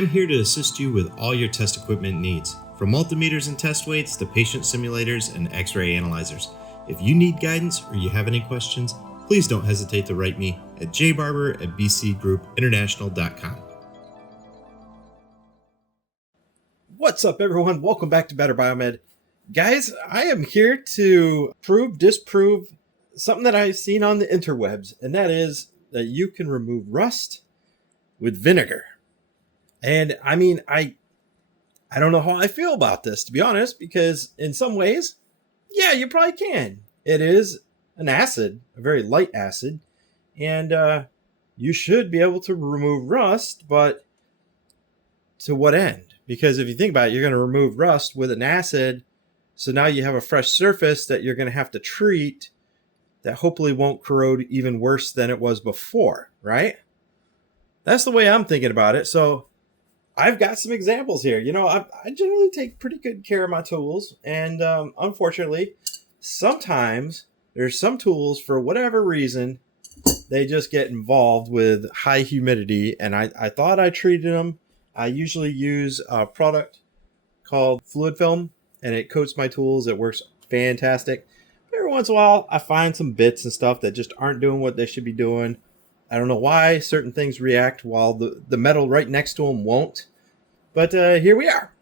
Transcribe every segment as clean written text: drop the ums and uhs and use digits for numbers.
I'm here to assist you with all your test equipment needs, from multimeters and test weights to patient simulators and x-ray analyzers. If you need guidance or you have any questions, please don't hesitate to write me at jbarber@bcgroupinternational.com. What's up, everyone? Welcome back to Better Biomed. Guys, I am here to disprove something that I've seen on the interwebs, and that is that you can remove rust with vinegar. And I mean, I don't know how I feel about this, to be honest, because in some ways, yeah, you probably can. It is an acid, a very light acid, and you should be able to remove rust, but to what end? Because if you think about it, you're going to remove rust with an acid, so now you have a fresh surface that you're going to have to treat that hopefully won't corrode even worse than it was before, right? That's the way I'm thinking about it. So I've got some examples here. You know, I generally take pretty good care of my tools, and unfortunately, sometimes there's some tools, for whatever reason, they just get involved with high humidity, and I thought I treated them. I usually use a product called Fluid Film, and it coats my tools. It works fantastic. Every once in a while, I find some bits and stuff that just aren't doing what they should be doing. I don't know why certain things react while the metal right next to them won't. But here we are.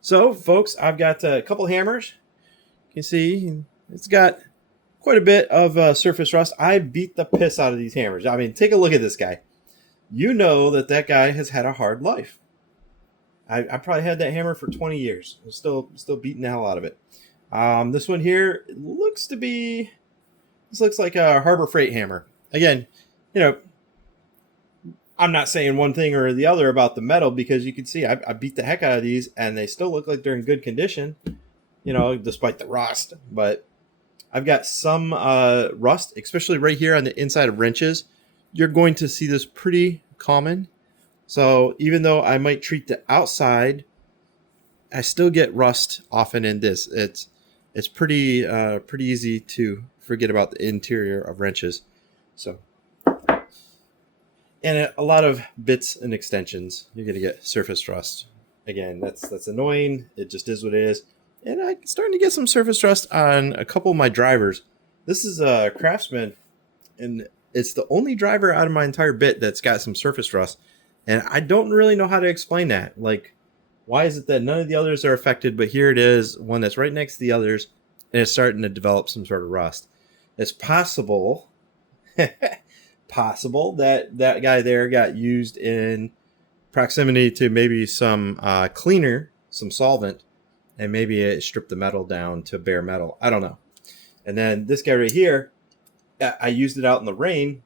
So, folks, I've got a couple hammers. You can see it's got quite a bit of surface rust. I beat the piss out of these hammers. I mean, take a look at this guy. You know that guy has had a hard life. I probably had that hammer for 20 years. I'm still beating the hell out of it. This one here looks like a Harbor Freight hammer. Again, you know, I'm not saying one thing or the other about the metal, because you can see I beat the heck out of these and they still look like they're in good condition, you know, despite the rust. But I've got some rust, especially right here on the inside of wrenches. You're going to see this pretty common. So even though I might treat the outside, I still get rust often in this. It's pretty easy to forget about the interior of wrenches. So, and a lot of bits and extensions, you're gonna get surface rust. Again, that's annoying. It just is what it is. And I'm starting to get some surface rust on a couple of my drivers. This is a Craftsman, and it's the only driver out of my entire bit that's got some surface rust. And I don't really know how to explain that. Like, why is it that none of the others are affected, but here it is, one that's right next to the others, and it's starting to develop some sort of rust. It's possible, that guy there got used in proximity to maybe some cleaner, some solvent, and maybe it stripped the metal down to bare metal. I don't know. And then this guy right here, I used it out in the rain,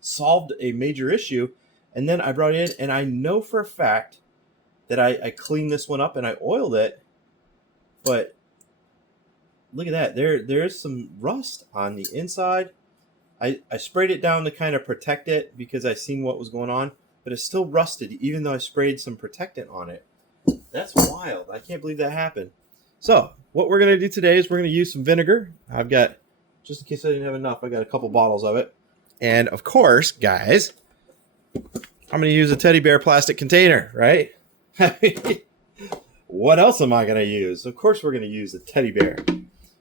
solved a major issue, and then I brought it in, and I know for a fact that I cleaned this one up and I oiled it, but look at that. There's some rust on the inside. I sprayed it down to kind of protect it because I seen what was going on, but it's still rusted even though I sprayed some protectant on it. That's wild. I can't believe that happened. So what we're going to do today is we're going to use some vinegar. I've got, just in case I didn't have enough, I got a couple bottles of it. And of course, guys, I'm going to use a teddy bear plastic container, right? What else am I going to use? Of course, we're going to use a teddy bear.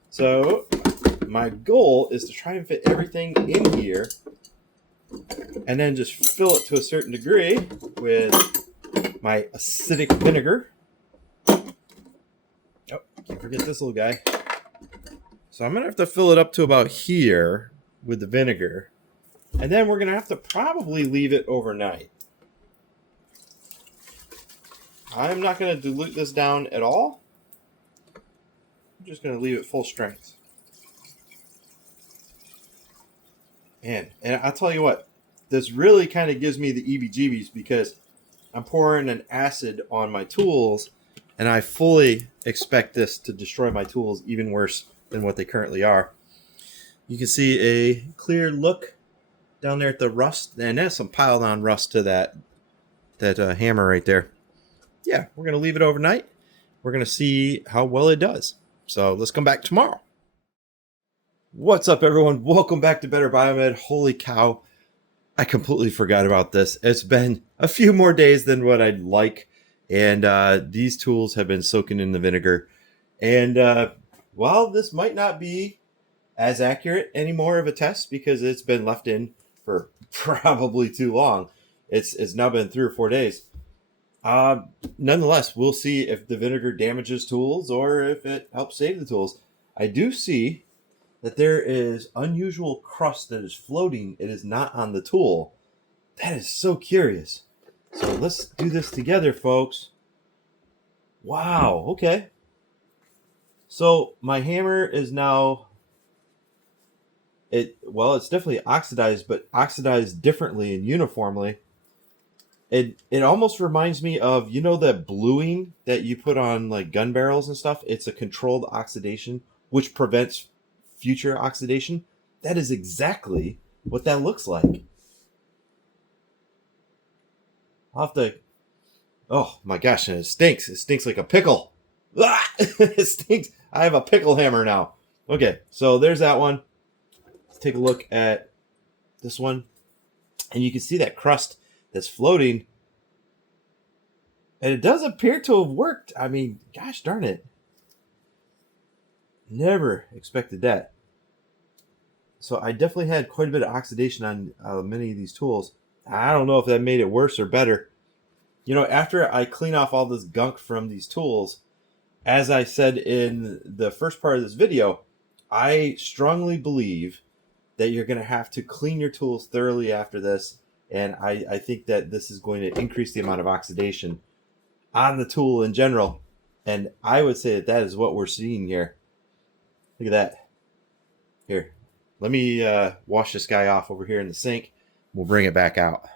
So my goal is to try and fit everything in here and then just fill it to a certain degree with my acidic vinegar. Oh, can't forget this little guy. So I'm going to have to fill it up to about here with the vinegar. And then we're going to have to probably leave it overnight. I'm not going to dilute this down at all. I'm just going to leave it full strength. Man, and I'll tell you what, this really kind of gives me the EBGBs because I'm pouring an acid on my tools, and I fully expect this to destroy my tools even worse than what they currently are. You can see a clear look down there at the rust, and there's some piled on rust to that hammer right there. Yeah, we're going to leave it overnight. We're going to see how well it does. So let's come back tomorrow. What's up, everyone? Welcome back to Better Biomed. Holy cow. I completely forgot about this. It's been a few more days than what I'd like, and these tools have been soaking in the vinegar. And while this might not be as accurate anymore of a test because it's been left in for probably too long, it's now been 3 or 4 days. Uh, Nonetheless, we'll see if the vinegar damages tools or if it helps save the tools. I do see that there is unusual crust that is floating. It is not on the tool. That is so curious. So let's do this together, folks. Wow, okay. So my hammer is now it's definitely oxidized, but oxidized differently and uniformly. It almost reminds me of, that bluing that you put on like gun barrels and stuff. It's a controlled oxidation which prevents future oxidation. That is exactly what that looks like. I'll have to. Oh my gosh, and it stinks. It stinks like a pickle. Ah! It stinks. I have a pickle hammer now. Okay, so there's that one. Let's take a look at this one. And you can see that crust that's floating. And it does appear to have worked. I mean, gosh darn it. Never expected that. So I definitely had quite a bit of oxidation on many of these tools. I don't know if that made it worse or better. After I clean off all this gunk from these tools, as I said in the first part of this video, I strongly believe that you're going to have to clean your tools thoroughly after this. And I think that this is going to increase the amount of oxidation on the tool in general. And I would say that is what we're seeing here. Look at that. Here, let me wash this guy off over here in the sink. We'll bring it back out.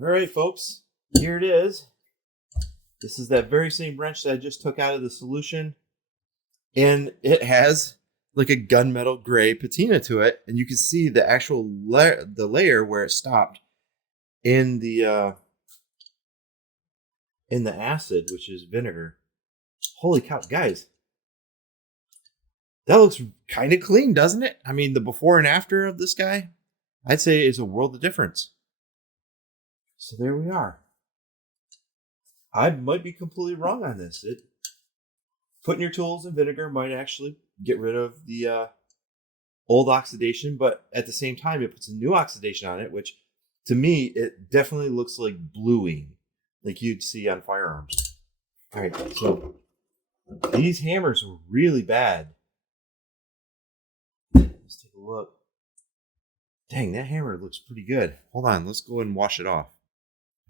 All right, folks. Here it is. This is that very same wrench that I just took out of the solution. And it has like a gunmetal gray patina to it. And you can see the actual the layer where it stopped in the acid, which is vinegar. Holy cow, guys. That looks kind of clean, doesn't it? I mean, the before and after of this guy, I'd say is a world of difference. So there we are. I might be completely wrong on this. Putting your tools in vinegar might actually get rid of the old oxidation, but at the same time, it puts a new oxidation on it, which to me, it definitely looks like bluing, like you'd see on firearms. All right, so these hammers were really bad. Let's take a look. Dang, that hammer looks pretty good. Hold on, let's go and wash it off.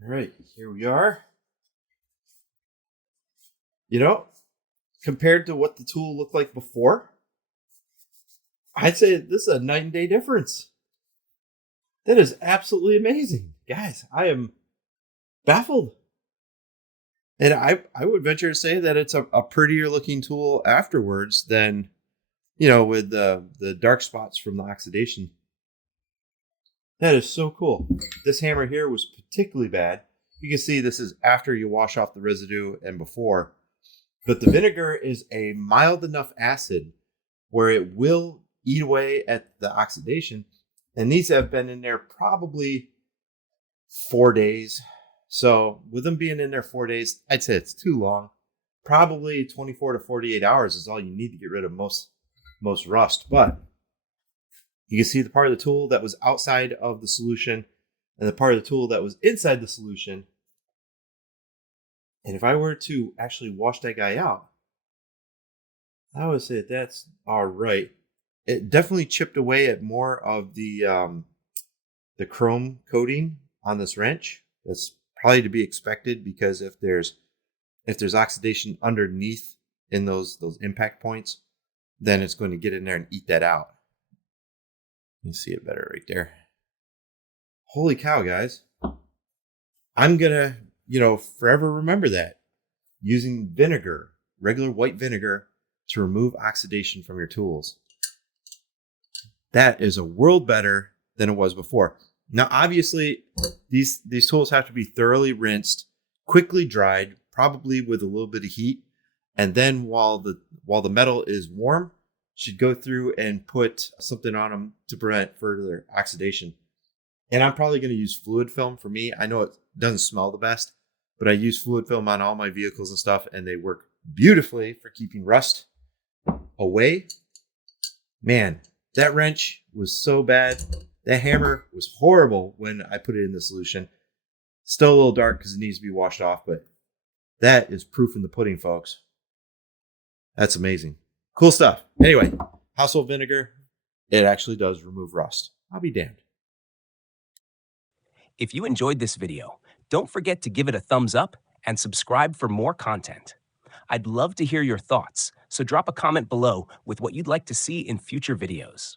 All right, here we are. Compared to what the tool looked like before, I'd say this is a night and day difference. That is absolutely amazing. Guys, I am baffled. And I would venture to say that it's a prettier looking tool afterwards than, with the dark spots from the oxidation. That is so cool. This hammer here was particularly bad. You can see this is after you wash off the residue and before. But the vinegar is a mild enough acid where it will eat away at the oxidation. And these have been in there probably 4 days. So with them being in there 4 days, I'd say it's too long. Probably 24 to 48 hours is all you need to get rid of most rust. But you can see the part of the tool that was outside of the solution and the part of the tool that was inside the solution. And if I were to actually wash that guy out, I would say that's all right. It definitely chipped away at more of the chrome coating on this wrench. That's probably to be expected because if there's oxidation underneath in those impact points, then it's going to get in there and eat that out. You can see it better right there. Holy cow, guys. I'm going to, forever remember that. Using vinegar, regular white vinegar, to remove oxidation from your tools. That is a world better than it was before. Now, obviously, these tools have to be thoroughly rinsed, quickly dried, probably with a little bit of heat, and then while the metal is warm, should go through and put something on them to prevent further oxidation. And I'm probably going to use fluid film for me. I know it doesn't smell the best, but I use fluid film on all my vehicles and stuff, and they work beautifully for keeping rust away. Man, that wrench was so bad. That hammer was horrible when I put it in the solution. Still a little dark because it needs to be washed off, but that is proof in the pudding, folks. That's amazing. Cool stuff. Anyway, household vinegar, it actually does remove rust. I'll be damned. If you enjoyed this video, don't forget to give it a thumbs up and subscribe for more content. I'd love to hear your thoughts, so drop a comment below with what you'd like to see in future videos.